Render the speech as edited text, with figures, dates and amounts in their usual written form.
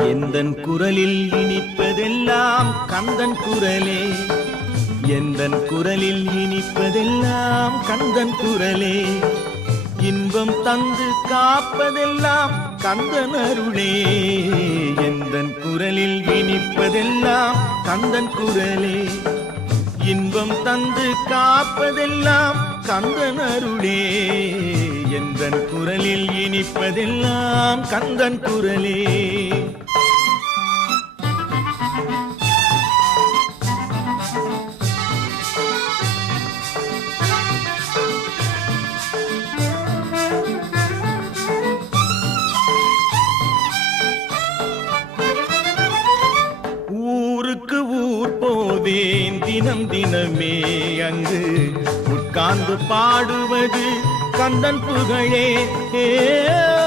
எந்தன் குரலில் இனிப்பதெல்லாம் கந்தன் குரலே, எந்தன் குரலில் இனிப்பதெல்லாம் கந்தன் குரலே, இன்பம் தந்து காப்பதெல்லாம் கந்தன் அருளே. எந்தன் குரலில் இனிப்பதெல்லாம் கந்தன் குரலே, இன்பம் தந்து காப்பதெல்லாம் கந்தன் அருளே. எந்தன் குரலில் இனிப்பதெல்லாம் கந்தன் குரலே. ஊருக்கு ஊர் போவேன் தினம் தினமே, அங்கு உட்கார்ந்து பாடுவது கந்தன் புகழே.